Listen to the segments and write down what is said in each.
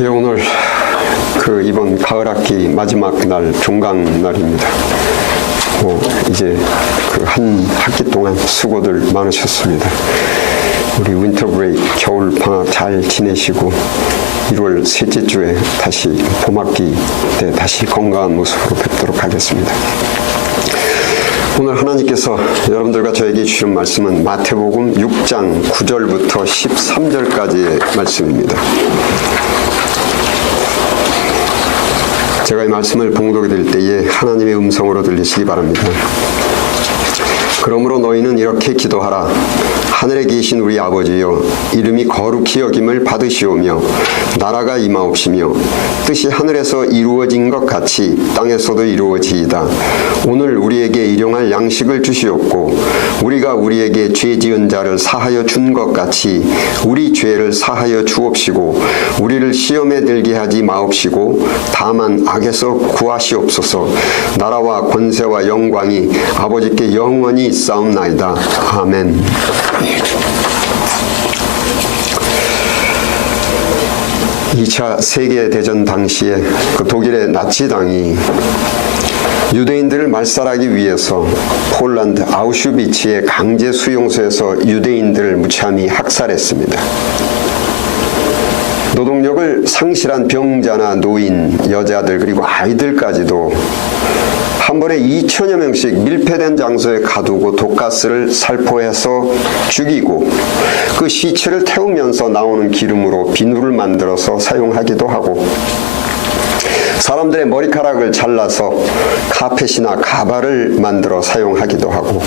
예, 오늘 이번 가을 학기 마지막 날 종강 날입니다. 이제 한 학기 동안 수고들 많으셨습니다. 우리 윈터 브레이크 겨울 방학 잘 지내시고 1월 셋째 주에 다시 봄학기 때 다시 건강한 모습으로 뵙도록 하겠습니다. 오늘 하나님께서 여러분들과 저에게 주신 말씀은 마태복음 6장 9절부터 13절까지의 말씀입니다. 제가 이 말씀을 봉독해 드릴 때에 하나님의 음성으로 들리시기 바랍니다. 그러므로 너희는 이렇게 기도하라. 하늘에 계신 우리 아버지여, 이름이 거룩히 여김을 받으시오며 나라가 임하옵시며 뜻이 하늘에서 이루어진 것 같이 땅에서도 이루어지이다. 오늘 우리에게 일용할 양식을 주시옵고 우리가 우리에게 죄 지은 자를 사하여 준 것 같이 우리 죄를 사하여 주옵시고 우리를 시험에 들게 하지 마옵시고 다만 악에서 구하시옵소서. 나라와 권세와 영광이 아버지께 영원히 있사옵나이다. 아멘. 2차 세계대전 당시에 독일의 나치당이 유대인들을 말살하기 위해서 폴란드 아우슈비츠의 강제 수용소에서 유대인들을 무참히 학살했습니다. 노동력을 상실한 병자나 노인, 여자들 그리고 아이들까지도 한 번에 2천여 명씩 밀폐된 장소에 가두고 독가스를 살포해서 죽이고 그 시체를 태우면서 나오는 기름으로 비누를 만들어서 사용하기도 하고 사람들의 머리카락을 잘라서 카펫이나 가발을 만들어 사용하기도 하고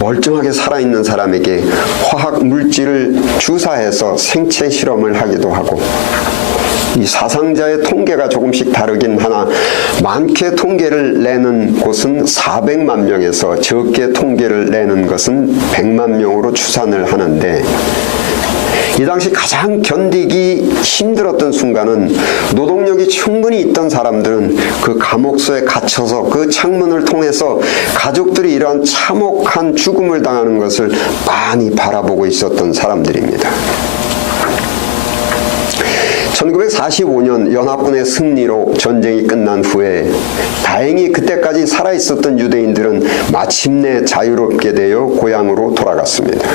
멀쩡하게 살아있는 사람에게 화학 물질을 주사해서 생체 실험을 하기도 하고 이 사상자의 통계가 조금씩 다르긴 하나 많게 통계를 내는 곳은 400만 명에서 적게 통계를 내는 것은 100만 명으로 추산을 하는데 이 당시 가장 견디기 힘들었던 순간은 노동력이 충분히 있던 사람들은 그 감옥소에 갇혀서 그 창문을 통해서 가족들이 이러한 참혹한 죽음을 당하는 것을 많이 바라보고 있었던 사람들입니다. 1945년 연합군의 승리로 전쟁이 끝난 후에 다행히 그때까지 살아있었던 유대인들은 마침내 자유롭게 되어 고향으로 돌아갔습니다.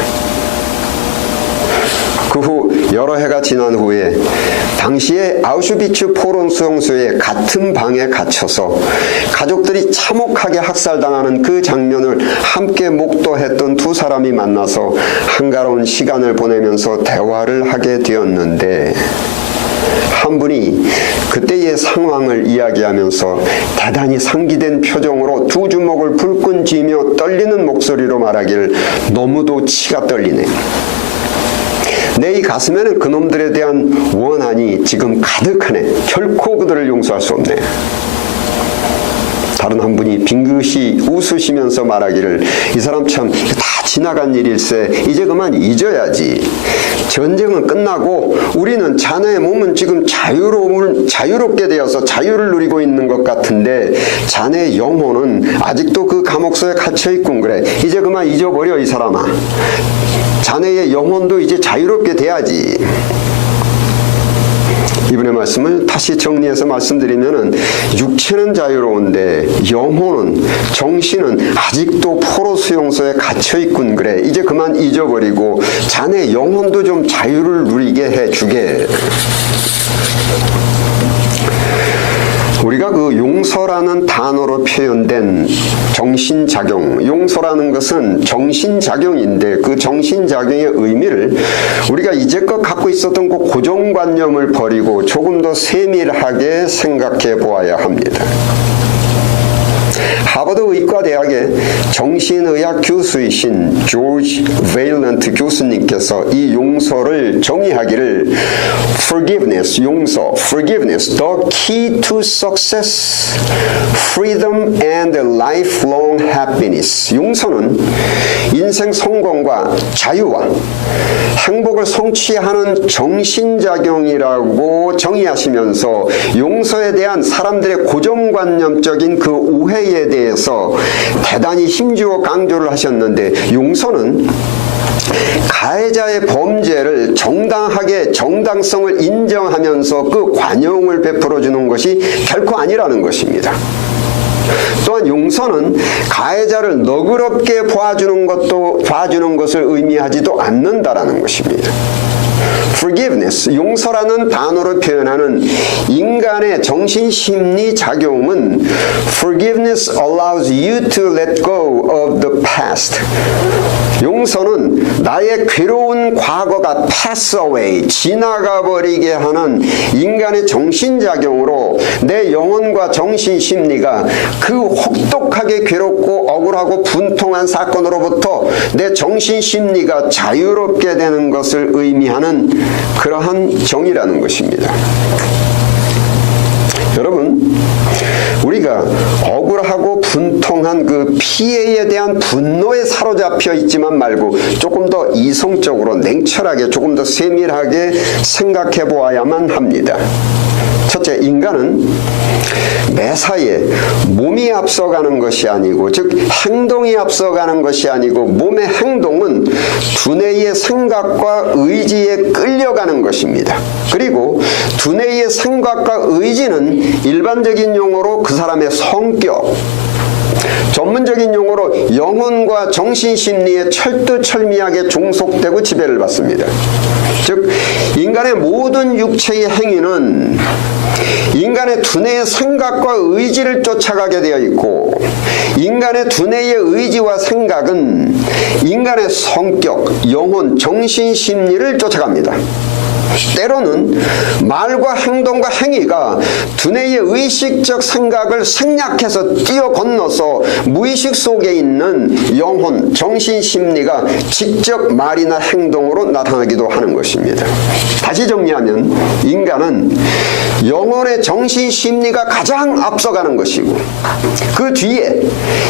그 후 여러 해가 지난 후에 당시에 아우슈비츠 포로 수용소의 같은 방에 갇혀서 가족들이 참혹하게 학살당하는 그 장면을 함께 목도했던 두 사람이 만나서 한가로운 시간을 보내면서 대화를 하게 되었는데 한 분이 그때의 상황을 이야기하면서 대단히 상기된 표정으로 두 주먹을 불끈 쥐며 떨리는 목소리로 말하기를 너무도 치가 떨리네. 내 이 가슴에는 그놈들에 대한 원한이 지금 가득하네. 결코 그들을 용서할 수 없네. 다른 한 분이 빙긋이 웃으시면서 말하기를 이 사람 참 다 지나간 일일세. 이제 그만 잊어야지. 전쟁은 끝나고 우리는 자네의 몸은 지금 자유롭게 되어서 자유를 누리고 있는 것 같은데 자네의 영혼은 아직도 그 감옥소에 갇혀있군. 그래. 이제 그만 잊어버려 이 사람아. 자네의 영혼도 이제 자유롭게 돼야지. 이번의 말씀을 다시 정리해서 말씀드리면은 육체는 자유로운데 영혼은 정신은 아직도 포로 수용소에 갇혀있군. 그래. 이제 그만 잊어버리고 자네 영혼도 좀 자유를 누리게 해주게. 우리가 그 용서라는 단어로 표현된 정신작용, 용서라는 것은 정신작용인데 그 정신작용의 의미를 우리가 이제껏 갖고 있었던 그 고정관념을 버리고 조금 더 세밀하게 생각해 보아야 합니다. 하버드 의과대학의 정신의학 교수이신 조지 베일런트 교수님께서 이 용서를 정의하기를 forgiveness, 용서, forgiveness, the key to success, freedom and lifelong happiness. 용서는 인생 성공과 자유와 행복을 성취하는 정신작용이라고 정의하시면서 용서에 대한 사람들의 고정관념적인 그 오해에 피해에 대해서 대단히 힘주어 강조를 하셨는데, 용서는 가해자의 범죄를 정당하게 정당성을 인정하면서 그 관용을 베풀어주는 것이 결코 아니라는 것입니다. 또한 용서는 가해자를 너그럽게 봐주는 것을 의미하지도 않는다라는 것입니다. Forgiveness, 용서라는 단어로 표현하는 인간의 정신심리 작용은 Forgiveness allows you to let go of the past. 용서는 나의 괴로운 과거가 pass away, 지나가 버리게 하는 인간의 정신작용으로 내 영혼과 정신심리가 그 혹독하게 괴롭고 억울하고 분통한 사건으로부터 내 정신심리가 자유롭게 되는 것을 의미하는 그러한 정의라는 것입니다. 여러분, 우리가 억울하고 분통한 그 피해에 대한 분노에 사로잡혀 있지만 말고 조금 더 이성적으로 냉철하게 조금 더 세밀하게 생각해 보아야만 합니다. 첫째, 인간은 매사에 몸이 앞서가는 것이 아니고, 즉 행동이 앞서가는 것이 아니고, 몸의 행동은 두뇌의 생각과 의지에 끌려가는 것입니다. 그리고 두뇌의 생각과 의지는 일반적인 용어로 그 사람의 성격, 전문적인 용어로 영혼과 정신심리에 철두철미하게 종속되고 지배를 받습니다. 즉 인간의 모든 육체의 행위는 인간의 두뇌의 생각과 의지를 쫓아가게 되어 있고, 인간의 두뇌의 의지와 생각은 인간의 성격, 영혼, 정신심리를 쫓아갑니다. 때로는 말과 행동과 행위가 두뇌의 의식적 생각을 생략해서 뛰어 건너서 무의식 속에 있는 영혼, 정신심리가 직접 말이나 행동으로 나타나기도 하는 것입니다. 다시 정리하면 인간은 영혼의 정신심리가 가장 앞서가는 것이고, 그 뒤에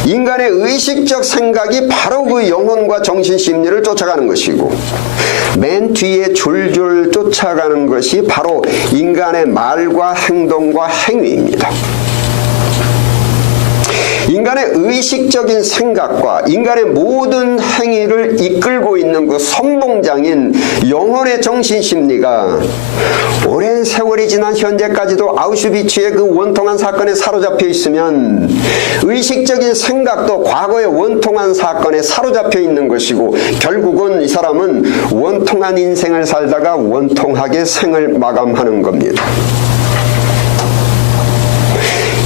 인간의 의식적 생각이 바로 그 영혼과 정신심리를 쫓아가는 것이고, 맨 뒤에 줄줄 쫓아가는 것이 바로 인간의 말과 행동과 행위입니다. 인간의 의식적인 생각과 인간의 모든 행위를 이끌고 있는 그 선봉장인 영혼의 정신심리가 오랜 세월이 지난 현재까지도 아우슈비츠의 그 원통한 사건에 사로잡혀 있으면, 의식적인 생각도 과거의 원통한 사건에 사로잡혀 있는 것이고, 결국은 이 사람은 원통한 인생을 살다가 원통하게 생을 마감하는 겁니다.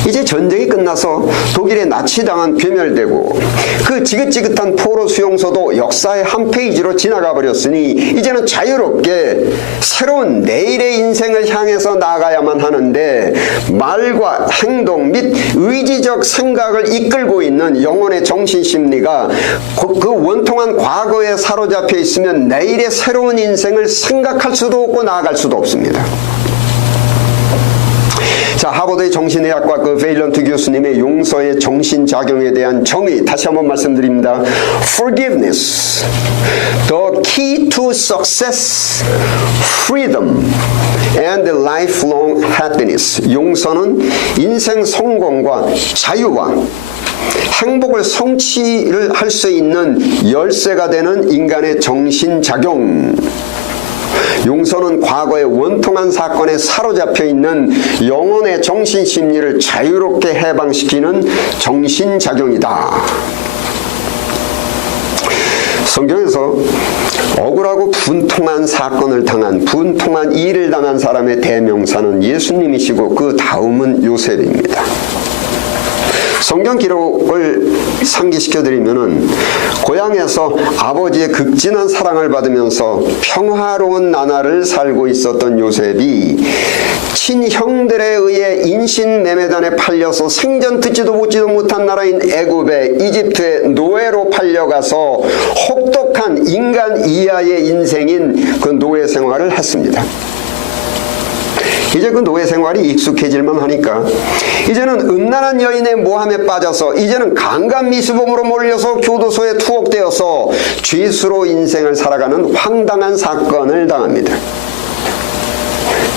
이제 전쟁이 끝나서 독일에 나치당한 괴멸되고 그 지긋지긋한 포로 수용소도 역사의 한 페이지로 지나가 버렸으니 이제는 자유롭게 새로운 내일의 인생을 향해서 나아가야만 하는데, 말과 행동 및 의지적 생각을 이끌고 있는 영혼의 정신심리가 그 원통한 과거에 사로잡혀 있으면 내일의 새로운 인생을 생각할 수도 없고 나아갈 수도 없습니다. 자, 하버드의 정신의학과 그 베일런트 교수님의 용서의 정신작용에 대한 정의 다시 한번 말씀드립니다. Forgiveness, the key to success, freedom, and lifelong happiness. 용서는 인생 성공과 자유와 행복을 성취를 할 수 있는 열쇠가 되는 인간의 정신작용. 용서는 과거의 원통한 사건에 사로잡혀 있는 영혼의 정신심리를 자유롭게 해방시키는 정신작용이다. 성경에서 억울하고 분통한 사건을 당한, 분통한 일을 당한 사람의 대명사는 예수님이시고 그 다음은 요셉입니다. 성경 기록을 상기시켜드리면은, 고향에서 아버지의 극진한 사랑을 받으면서 평화로운 나날을 살고 있었던 요셉이 친형들에 의해 인신매매단에 팔려서 생전 듣지도 보지도 못한 나라인 애굽의 이집트의 노예로 팔려가서 혹독한 인간 이하의 인생인 그 노예 생활을 했습니다. 이제 그 노예 생활이 익숙해질만 하니까 이제는 음란한 여인의 모함에 빠져서 이제는 강간미수범으로 몰려서 교도소에 투옥되어서 죄수로 인생을 살아가는 황당한 사건을 당합니다.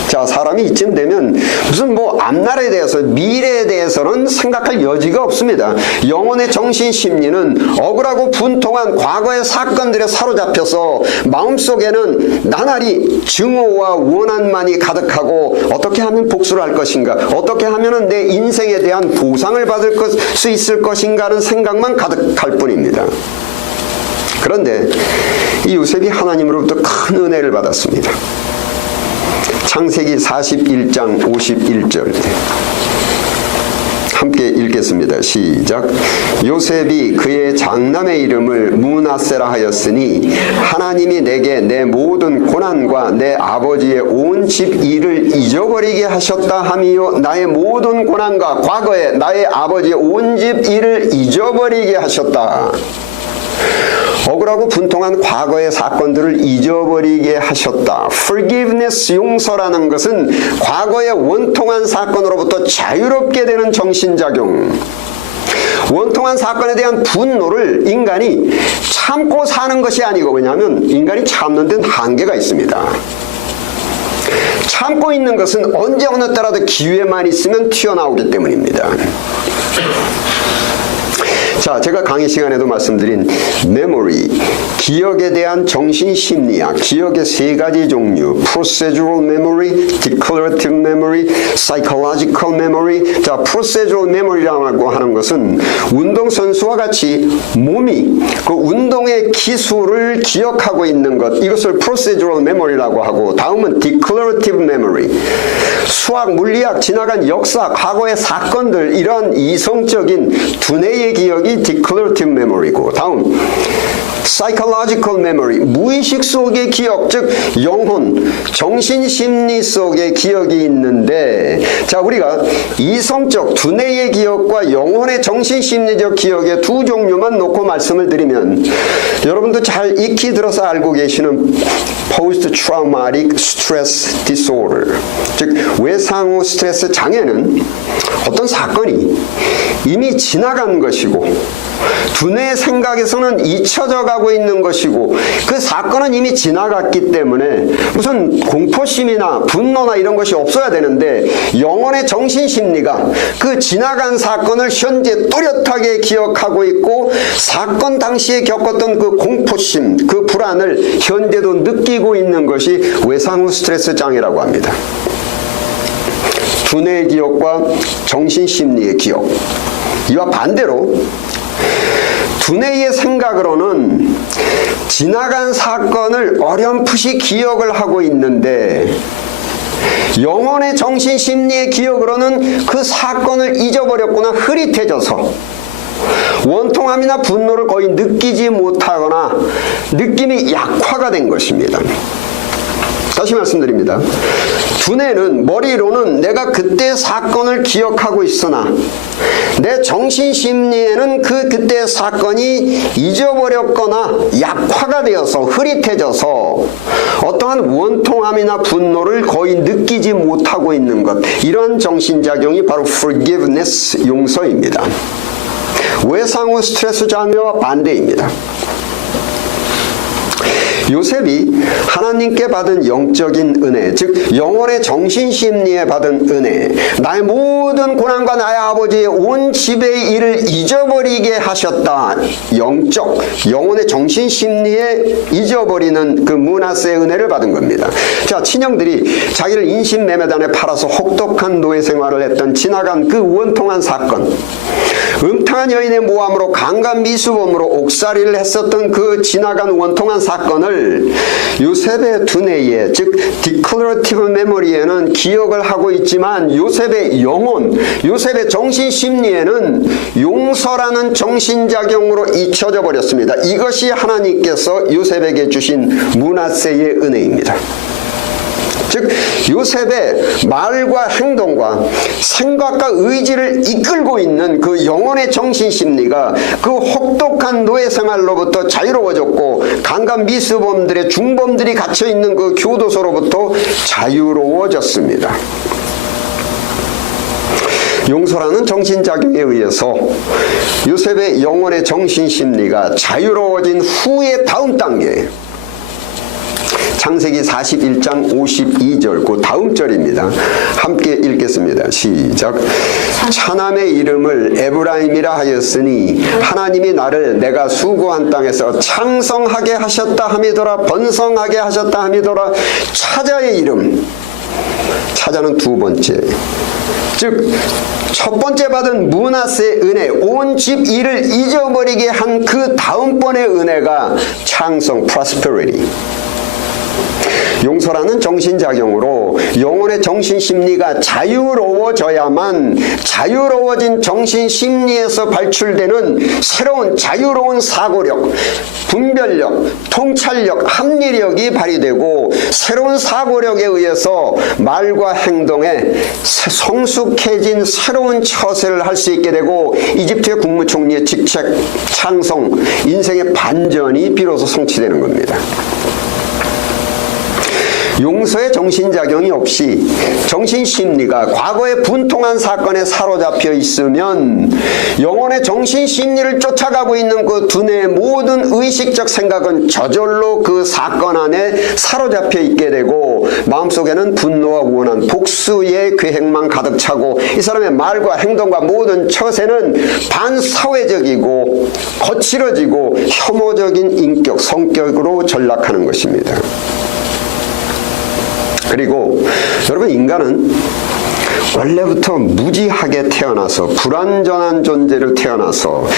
자, 사람이 이쯤 되면 무슨 뭐 앞날에 대해서 미래에 대해서는 생각할 여지가 없습니다. 영혼의 정신 심리는 억울하고 분통한 과거의 사건들에 사로잡혀서 마음속에는 나날이 증오와 원한만이 가득하고 어떻게 하면 복수를 할 것인가, 어떻게 하면 내 인생에 대한 보상을 받을 수 있을 것인가 하는 생각만 가득할 뿐입니다. 그런데 이 요셉이 하나님으로부터 큰 은혜를 받았습니다. 창세기 41장 51절 함께 읽겠습니다. 시작. 요셉이 그의 장남의 이름을 므낫세라 하였으니 하나님이 내게 내 모든 고난과 내 아버지의 온 집 일을 잊어버리게 하셨다 함이요, 나의 모든 고난과 과거에 나의 아버지의 온 집 일을 잊어버리게 하셨다. 억울하고 분통한 과거의 사건들을 잊어버리게 하셨다. Forgiveness, 용서라는 것은 과거의 원통한 사건으로부터 자유롭게 되는 정신작용. 원통한 사건에 대한 분노를 인간이 참고 사는 것이 아니고, 왜냐하면 인간이 참는 데는 한계가 있습니다. 참고 있는 것은 언제 어느 때라도 기회만 있으면 튀어나오기 때문입니다. 자, 제가 강의 시간에도 말씀드린 memory, 기억에 대한 정신심리학, 기억의 세 가지 종류, procedural memory, declarative memory, psychological memory. 자, procedural memory라고 하는 것은 운동선수와 같이 몸이 그 운동의 기술을 기억하고 있는 것, 이것을 procedural memory라고 하고, 다음은 declarative memory, 수학, 물리학, 지나간 역사, 과거의 사건들, 이런 이성적인 두뇌의 기억이 declarative memory고, 다음 psychological memory, 무의식 속의 기억, 즉 영혼, 정신심리 속의 기억이 있는데, 자, 우리가 이성적 두뇌의 기억과 영혼의 정신심리적 기억의 두 종류만 놓고 말씀을 드리면, 여러분도 잘 익히 들어서 알고 계시는 post-traumatic stress disorder, 즉 외상후 스트레스 장애는 어떤 사건이 이미 지나간 것이고 두뇌의 생각에서는 잊혀져 가고 있는 것이고, 그 사건은 이미 지나갔기 때문에 무슨 공포심이나 분노나 이런 것이 없어야 되는데, 영혼의 정신심리가 그 지나간 사건을 현재 또렷하게 기억하고 있고, 사건 당시에 겪었던 그 공포심, 그 불안을 현재도 느끼고 있는 것이 외상후 스트레스 장애라고 합니다. 두뇌의 기억과 정신심리의 기억, 이와 반대로 두뇌의 생각으로는 지나간 사건을 어렴풋이 기억을 하고 있는데, 영혼의 정신심리의 기억으로는 그 사건을 잊어버렸거나 흐릿해져서 원통함이나 분노를 거의 느끼지 못하거나 느낌이 약화가 된 것입니다. 다시 말씀드립니다. 두뇌는, 머리로는 내가 그때 사건을 기억하고 있으나 내 정신심리에는 그때 사건이 잊어버렸거나 약화가 되어서 흐릿해져서 어떠한 원통함이나 분노를 거의 느끼지 못하고 있는 것, 이런 정신작용이 바로 forgiveness, 용서입니다. 외상후 스트레스 장애와 반대입니다. 요셉이 하나님께 받은 영적인 은혜, 즉 영혼의 정신심리에 받은 은혜, 나의 모든 고난과 나의 아버지의 온 집의 일을 잊어버리게 하셨다. 영적, 영혼의 정신심리에 잊어버리는 그 므낫세의 은혜를 받은 겁니다. 자, 친형들이 자기를 인신매매단에 팔아서 혹독한 노예 생활을 했던 지나간 그 원통한 사건, 음탕한 여인의 모함으로 강간 미수범으로 옥살이를 했었던 그 지나간 원통한 사건을 요셉의 두뇌에, 즉 declarative memory에는 기억을 하고 있지만, 요셉의 영혼, 요셉의 정신심리에는 용서라는 정신작용으로 잊혀져 버렸습니다. 이것이 하나님께서 요셉에게 주신 므낫세의 은혜입니다. 즉 요셉의 말과 행동과 생각과 의지를 이끌고 있는 그 영혼의 정신심리가 그 혹독한 노예생활로부터 자유로워졌고, 강간 미수범들의 중범들이 갇혀있는 그 교도소로부터 자유로워졌습니다. 용서라는 정신작용에 의해서 요셉의 영혼의 정신심리가 자유로워진 후의 다음 단계, 창세기 41장 52절 그 다음 절입니다. 함께 읽겠습니다. 시작. 차남의 이름을 에브라임이라 하였으니 하나님이 나를 내가 수고한 땅에서 창성하게 하셨다 함이더라. 번성하게 하셨다 함이더라. 차자의 이름. 차자는 두 번째. 즉 첫 번째 받은 므낫세의 은혜, 온 집 일을 잊어버리게 한 그 다음번의 은혜가 창성, prosperity. 용서라는 정신작용으로 영혼의 정신심리가 자유로워져야만 자유로워진 정신심리에서 발출되는 새로운 자유로운 사고력, 분별력, 통찰력, 합리력이 발휘되고 새로운 사고력에 의해서 말과 행동에 성숙해진 새로운 처세를 할 수 있게 되고 이집트의 국무총리의 직책, 창성, 인생의 반전이 비로소 성취되는 겁니다. 용서의 정신작용이 없이 정신심리가 과거의 분통한 사건에 사로잡혀 있으면 영혼의 정신심리를 쫓아가고 있는 그 두뇌의 모든 의식적 생각은 저절로 그 사건 안에 사로잡혀 있게 되고 마음속에는 분노와 원한, 복수의 계획만 가득 차고 이 사람의 말과 행동과 모든 처세는 반사회적이고 거칠어지고 혐오적인 인격, 성격으로 전락하는 것입니다. 그리고 여러분 인간은 원래부터 무지하게 태어나서 불완전한 존재로 태어나서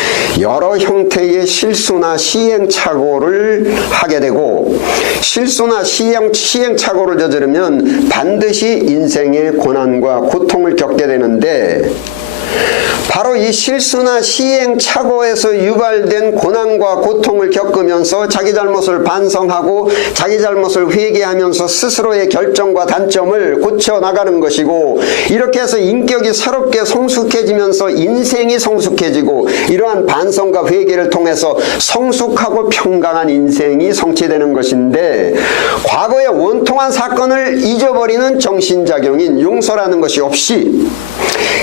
여러 형태의 실수나 시행착오를 하게 되고 실수나 시행착오를 저지르면 반드시 인생의 고난과 고통을 겪게 되는데 바로 이 실수나 시행착오에서 유발된 고난과 고통을 겪으면서 자기 잘못을 반성하고 자기 잘못을 회개하면서 스스로의 결정과 단점을 고쳐나가는 것이고 이렇게 해서 인격이 새롭게 성숙해지면서 인생이 성숙해지고 이러한 반성과 회개를 통해서 성숙하고 평강한 인생이 성취되는 것인데 과거의 원통한 사건을 잊어버리는 정신작용인 용서라는 것이 없이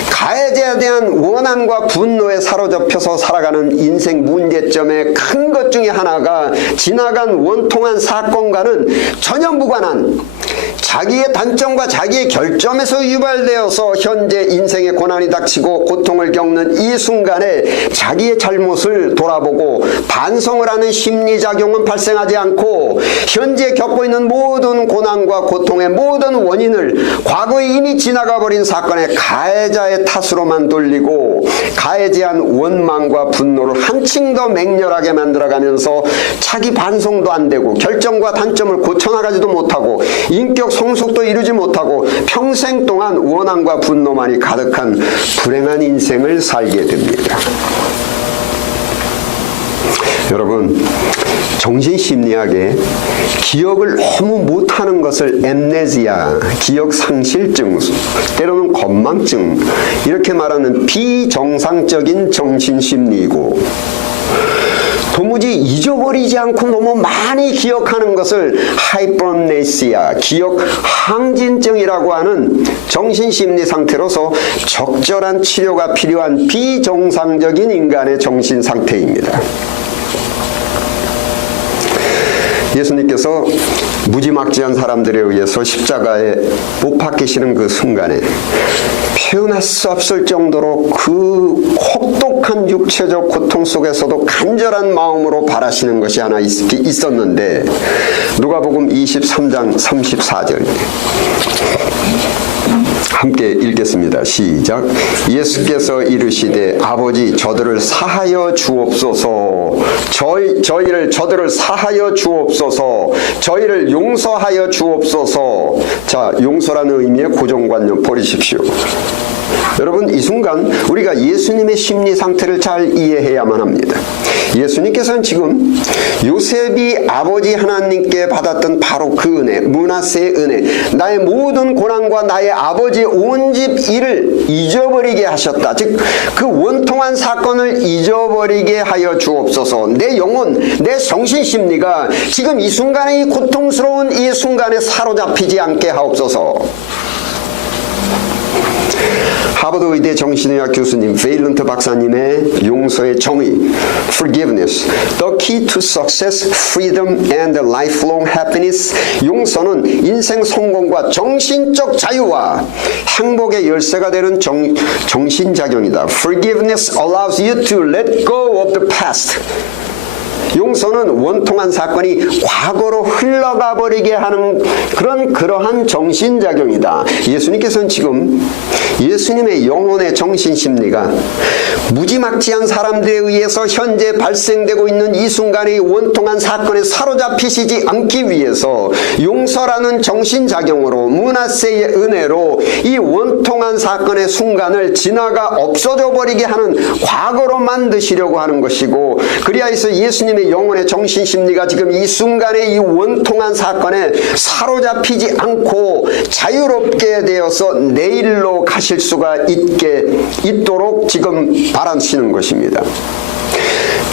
가해자에 대한 원한과 분노에 사로잡혀서 살아가는 인생 문제점의 큰 것 중에 하나가 지나간 원통한 사건과는 전혀 무관한 자기의 단점과 자기의 결점에서 유발되어서 현재 인생의 고난이 닥치고 고통을 겪는 이 순간에 자기의 잘못을 돌아보고 반성을 하는 심리작용은 발생하지 않고 현재 겪고 있는 모든 고난과 고통의 모든 원인을 과거에 이미 지나가버린 사건의 가해자의 탓으로만 돌리고 가해에 대한 원망과 분노를 한층 더 맹렬하게 만들어가면서 자기 반성도 안 되고 결정과 단점을 고쳐나가지도 못하고 인격 성숙도 이루지 못하고 평생 동안 원한과 분노만이 가득한 불행한 인생을 살게 됩니다. 여러분 정신심리학에 기억을 너무 못하는 것을 엠네시아, 기억상실증, 때로는 건망증 이렇게 말하는 비정상적인 정신심리이고 도무지 잊어버리지 않고 너무 많이 기억하는 것을 하이퍼암네시아, 기억 항진증이라고 하는 정신심리 상태로서 적절한 치료가 필요한 비정상적인 인간의 정신 상태입니다. 예수님께서 무지막지한 사람들에 의해서 십자가에 못 박히시는 그 순간에 표현할 수 없을 정도로 그 혹독한 육체적 고통 속에서도 간절한 마음으로 바라시는 것이 하나 있었는데 누가복음 23장 34절 함께 읽겠습니다. 시작. 예수께서 이르시되 아버지 저들을 사하여 주옵소서. 저들을 사하여 주옵소서. 저희를 용서하여 주옵소서. 자, 용서라는 의미의 고정관념 버리십시오. 여러분 이 순간 우리가 예수님의 심리 상태를 잘 이해해야만 합니다. 예수님께서는 지금 요셉이 아버지 하나님께 받았던 바로 그 은혜, 므낫세의 은혜, 나의 모든 고난과 나의 아버지의 온 집 일을 잊어버리게 하셨다. 즉 그 원통한 사건을 잊어버리게 하여 주옵소서. 내 영혼, 내 정신심리가 지금 이 순간에 이 고통스러운 이 순간에 사로잡히지 않게 하옵소서. 하버드 의대 정신의학 교수님 베일런트 박사님의 용서의 정의, forgiveness, the key to success, freedom and lifelong happiness. 용서는 인생 성공과 정신적 자유와 행복의 열쇠가 되는 정신작용이다. Forgiveness allows you to let go of the past. 용서는 원통한 사건이 과거로 흘러가 버리게 하는 그러한 정신작용이다. 예수님께서는 지금 예수님의 영혼의 정신심리가 무지막지한 사람들에 의해서 현재 발생되고 있는 이 순간의 원통한 사건에 사로잡히시지 않기 위해서 용서라는 정신작용으로 문하세의 은혜로 이 원통한 사건의 순간을 지나가 없어져 버리게 하는 과거로 만드시려고 하는 것이고, 그리하여서 예수님의 영혼의 정신심리가 지금 이 순간의 이 원통한 사건에 사로잡히지 않고 자유롭게 되어서 내일로 가실 수가 있도록 지금 바라시는 것입니다.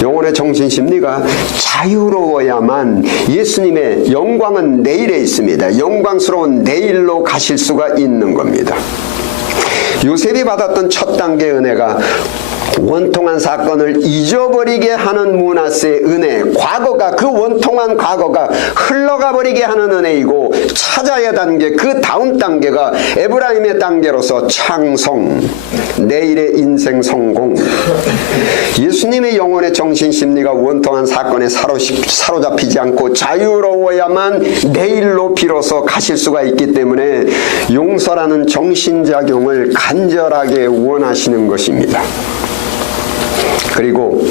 영혼의 정신심리가 자유로워야만 예수님의 영광은 내일에 있습니다. 영광스러운 내일로 가실 수가 있는 겁니다. 요셉이 받았던 첫 단계 은혜가 원통한 사건을 잊어버리게 하는 므낫세의 은혜, 그 원통한 과거가 흘러가 버리게 하는 은혜이고, 찾아야 단계, 그 다음 단계가 에브라임의 단계로서 창성, 내일의 인생 성공. 예수님의 영혼의 정신심리가 원통한 사건에 사로잡히지 않고 자유로워야만 내일로 비로소 가실 수가 있기 때문에 용서라는 정신작용을 간절하게 원하시는 것입니다. 그리고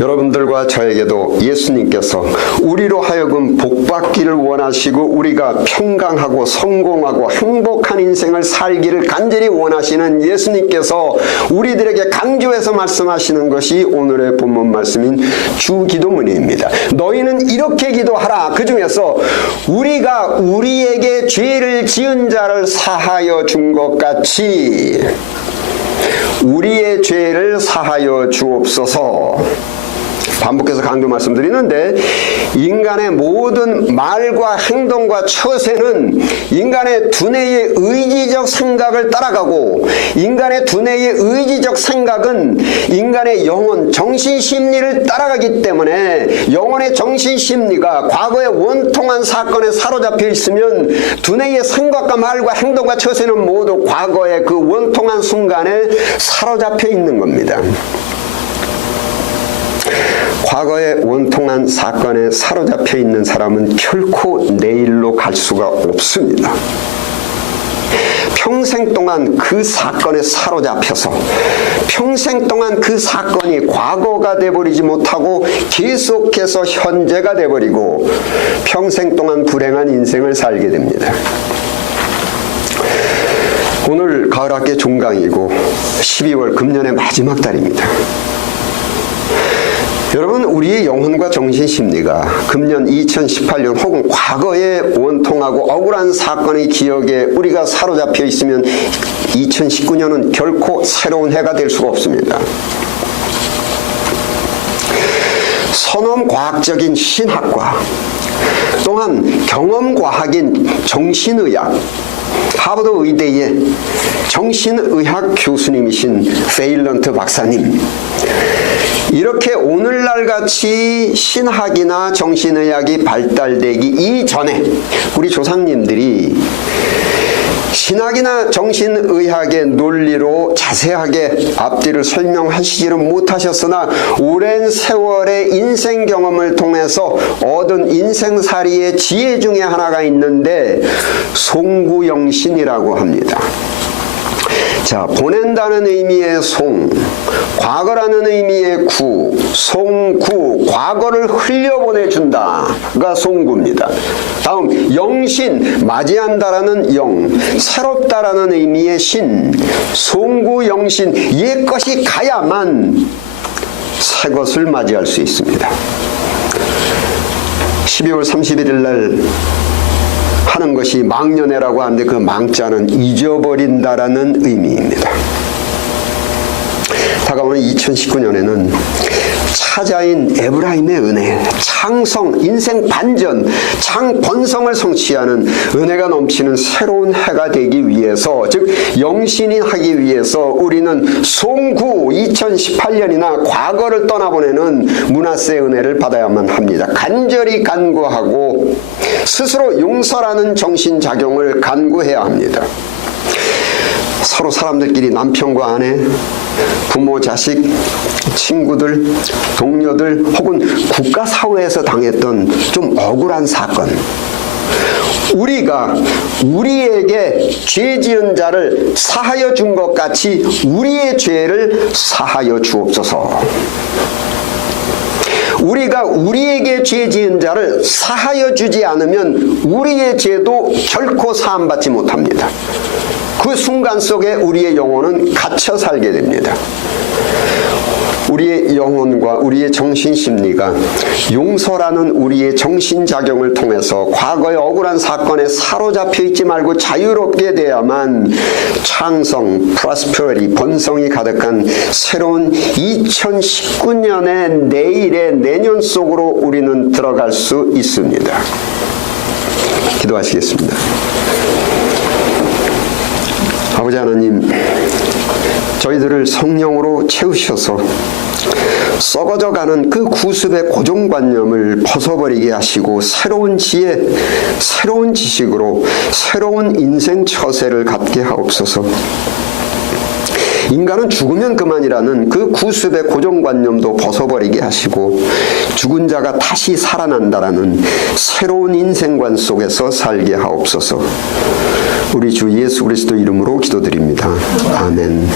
여러분들과 저에게도 예수님께서 우리로 하여금 복받기를 원하시고 우리가 평강하고 성공하고 행복한 인생을 살기를 간절히 원하시는 예수님께서 우리들에게 강조해서 말씀하시는 것이 오늘의 본문 말씀인 주기도문입니다. 너희는 이렇게 기도하라. 그 중에서 우리가 우리에게 죄를 지은 자를 사하여 준 것 같이 우리의 죄를 사하여 주옵소서. 반복해서 강조 말씀드리는데, 인간의 모든 말과 행동과 처세는 인간의 두뇌의 의지적 생각을 따라가고, 인간의 두뇌의 의지적 생각은 인간의 영혼, 정신심리를 따라가기 때문에 영혼의 정신심리가 과거의 원통한 사건에 사로잡혀 있으면 두뇌의 생각과 말과 행동과 처세는 모두 과거의 그 원통한 순간에 사로잡혀 있는 겁니다. 과거의 원통한 사건에 사로잡혀 있는 사람은 결코 내일로 갈 수가 없습니다. 평생 동안 그 사건에 사로잡혀서 평생 동안 그 사건이 과거가 돼버리지 못하고 계속해서 현재가 돼버리고 평생 동안 불행한 인생을 살게 됩니다. 오늘 가을학기 종강이고 12월 금년의 마지막 달입니다. 여러분, 우리의 영혼과 정신심리가 금년 2018년 혹은 과거의 원통하고 억울한 사건의 기억에 우리가 사로잡혀 있으면 2019년은 결코 새로운 해가 될 수가 없습니다. 선험과학적인 신학과 또한 경험과학인 정신의학, 하버드 의대의 정신의학 교수님이신 베일런트 박사님, 이렇게 오늘날 같이 신학이나 정신의학이 발달되기 이전에 우리 조상님들이 신학이나 정신의학의 논리로 자세하게 앞뒤를 설명하시지는 못하셨으나 오랜 세월의 인생 경험을 통해서 얻은 인생살이의 지혜 중에 하나가 있는데 송구영신이라고 합니다. 자, 보낸다는 의미의 송, 과거라는 의미의 구, 송구, 과거를 흘려보내준다가 송구입니다. 다음, 영신, 맞이한다라는 영, 새롭다라는 의미의 신, 송구 영신, 옛것이 가야만 새 것을 맞이할 수 있습니다. 12월 31일 날 하는 것이 망년회라고 하는데 그 망자는 잊어버린다라는 의미입니다. 다가오는 2019년에는 차자인 에브라임의 은혜, 창성, 인생 반전, 장번성을 성취하는 은혜가 넘치는 새로운 해가 되기 위해서, 즉 영신이 하기 위해서 우리는 송구 2018년이나 과거를 떠나보내는 므낫세의 은혜를 받아야만 합니다. 간절히 간구하고 스스로 용서라는 정신작용을 간구해야 합니다. 서로 사람들끼리 남편과 아내, 부모, 자식, 친구들, 동료들 혹은 국가사회에서 당했던 좀 억울한 사건, 우리가 우리에게 죄 지은 자를 사하여 준 것 같이 우리의 죄를 사하여 주옵소서. 우리가 우리에게 죄 지은 자를 사하여 주지 않으면 우리의 죄도 결코 사함받지 못합니다. 그 순간 속에 우리의 영혼은 갇혀 살게 됩니다. 우리의 영혼과 우리의 정신심리가 용서라는 우리의 정신작용을 통해서 과거의 억울한 사건에 사로잡혀 있지 말고 자유롭게 돼야만 창성, 프로스퍼리티, 번성이 가득한 새로운 2019년의 내일의 내년 속으로 우리는 들어갈 수 있습니다. 기도하시겠습니다. 아버지 하나님, 저희들을 성령으로 채우셔서 썩어져가는 그 구습의 고정관념을 벗어버리게 하시고 새로운 지혜, 새로운 지식으로 새로운 인생 처세를 갖게 하옵소서. 인간은 죽으면 그만이라는 그 구습의 고정관념도 벗어버리게 하시고 죽은 자가 다시 살아난다라는 새로운 인생관 속에서 살게 하옵소서. 우리 주 예수 그리스도 이름으로 기도드립니다. 아멘.